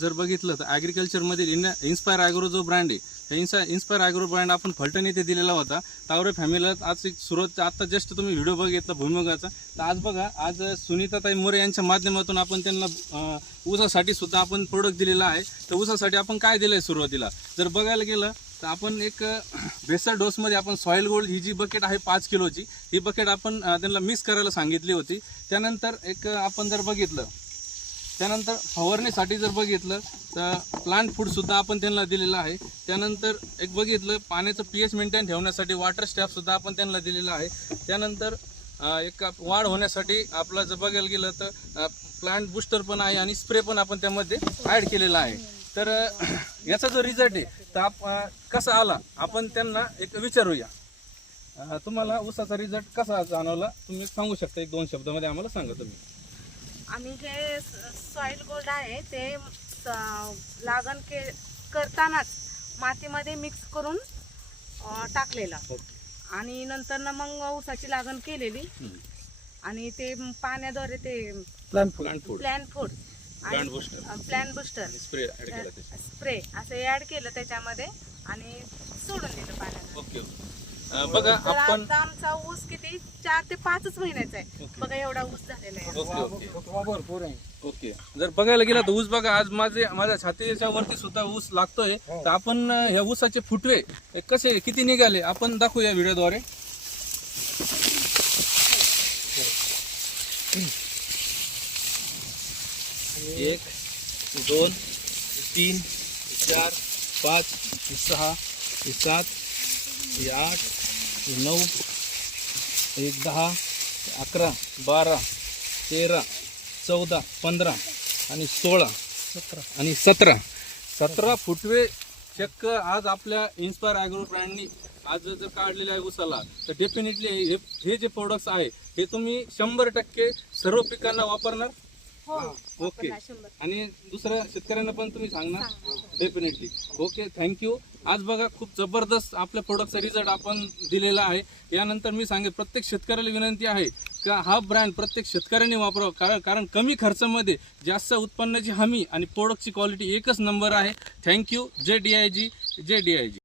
जर बघितलं तर ॲग्रिकल्चरमधील इन्स्पायर ॲग्रो जो ब्रँड आहे, इन्स्पायर ॲग्रो ब्रँड आपण फलटण येथे दिलेला होता. तावरे फॅमिलीला आज एक सुरुवात, आता जस्ट तुम्ही व्हिडिओ बघितला भुईमुगाचा, तर आज बघा, आज सुनीताताई मोरे यांच्या माध्यमातून आपण त्यांना ऊसासाठी सुद्धा आपण प्रोडक्ट दिलेला आहे. तर ऊसासाठी आपण काय दिलं आहे सुरुवातीला जर बघायला गेलं तर आपण एक बेसल डोसमध्ये आपण सॉईल गोल्ड ही जी बकेट आहे 5 किलोची, ही बकेट आपण त्यांना मिक्स करायला सांगितली होती. त्यानंतर एक आपण जर बघितलं, त्यानंतर फवारणीसाठी जर बघितलं तर प्लांट फूडसुद्धा आपण त्यांना दिलेलं आहे. त्यानंतर एक बघितलं पाण्याचं pH मेंटेन ठेवण्यासाठी वॉटर स्टॅफसुद्धा आपण त्यांना दिलेलं आहे. त्यानंतर एक वाढ होण्यासाठी आपलं जर बघायला गेलं तर प्लांट बुस्टर पण आहे आणि स्प्रे पण आपण त्यामध्ये ॲड केलेला आहे. तर याचा जो रिझल्ट आहे तर कसा आला आपण त्यांना एक विचारूया. तुम्हाला ऊसाचा रिझल्ट कसा जाणवला तुम्ही सांगू शकता, 1-2 शब्दामध्ये आम्हाला सांगा तुम्ही. आम्ही जे सॉइल गोल्ड आहे ते लागण करतानाच मातीमध्ये मिक्स करून टाकलेलं आणि नंतर ना मग ऊसाची लागण केलेली आणि ते पाण्याद्वारे ते plan food plan booster spray असं ऍड केलं त्याच्यामध्ये आणि सोडून दिलं पाण्यात. ओके. बघा आपण आमचा ऊस किती 4 ते 5 महिन्याचा आहे. बघा एवढा ऊस झालेला आहे. ओके. जर बघायला गेला तर ऊस बघा, आज माझ्या छातीच्या वरती सुद्धा ऊस लागतोय. तर आपण ह्या ऊसाचे फुटवे कसे किती निघाले आपण दाखवूया व्हिडिओद्वारे. एक 2 3 4 5 6 7 8 9 10 11 12 13 14 15 आणि 16 आणि 17 फुटवे चक्क आज आपल्या इन्स्पायर ॲग्रो ब्रँडनी आज जर काढलेले आहे ऊसाला, तर डेफिनेटली हे जे प्रोडक्ट्स आहे हे तुम्ही 100% सर्व पिकांना वापरणार. ओके. आणि दुसऱ्या शेतकऱ्यांना पण तुम्ही सांगणार डेफिनेटली. Okay, thank you. आज बघा खूप जबरदस्त आपल्या प्रोडक्टचा रिझल्ट आपण दिलेला आहे. यानंतर मी सांगेन प्रत्येक शेतकऱ्याला विनंती आहे का हा ब्रँड प्रत्येक शेतकऱ्यांनी वापरावा, कारण कमी खर्चामध्ये जास्त उत्पन्नाची हमी आणि प्रोडक्टची क्वालिटी एकच नंबर आहे. थँक्यू. जय DIG.